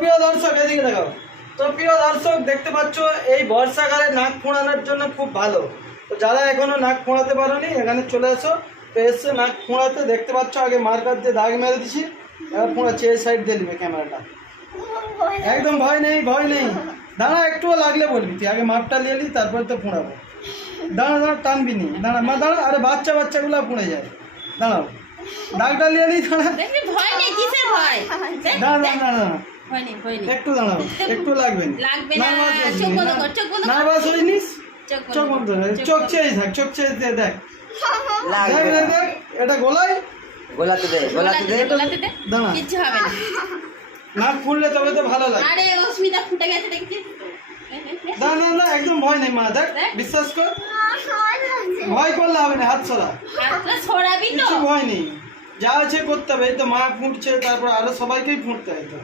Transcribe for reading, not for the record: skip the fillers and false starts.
প্রিয় দর্শক এদিকে দেখাও। তো প্রিয় দর্শক দেখতে পাচ্ছ এই বর্ষাকালে নাক ফোঁড়ানোর জন্য খুব ভালো। তো যারা এখনো নাক ফোঁড়াতে পারোনি এখানে চলে এসো। তো এসে নাক ফোঁড়াতে দেখতে পাচ্ছ আগে মার্কার দিয়ে দাগ মেরে দিছি, এবার ফোঁড়াচ্ছে এই সাইড দিয়ে নিবে ক্যামেরাটা। একদম ভয় নেই ভয় নেই, দাঁড়া একটুও লাগলে বলবি, তুই আগে মাপটা নিয়ে নি তারপরে তো ফোঁড়াবো। দাঁড়া দাঁড়া টানবি নি, দাঁড়া মা দাঁড়া, আরে বাচ্চাগুলো ফোঁড়ে যায়। দাঁড়াও দাগটা নিয়ে নি, দাঁড়া ভয় নেই, কিসের ভয়? দাঁড়া দাঁড়া দাঁড়া ভয় নেই, ভয় নেই। একটু দাঁড়াও, একটু লাগবে লাগবে না, চোখ বন্ধ কর, চোখ বন্ধ কর। নার্ভাস হইনিস, চোখ চোখ বন্ধ কর, কর, চোখ চেয়ে থাক, চোখ চেয়ে দেখ দেখ দেখ দেখ, এটা গোলায় গোলাতে দে গোলাতে দে, দাঁড়া। কিচ্ছু হবে না। নাক ফুললে তবে তো ভালো লাগে। আরে অস্মিতা ফুটে গেছে দেখছিস? না না না একদম ভয় নেই মা, দেখ বিশ্বাস কর, ভয় করলে হবে না, হাত ছড়া, হাতটা ছড়াবি তো। কিছু ভয় নেই, যা আছে করতে হবে। এই তো মা ফুটছে, তারপর আরো সবাইকেই ফুটতে হয় তো।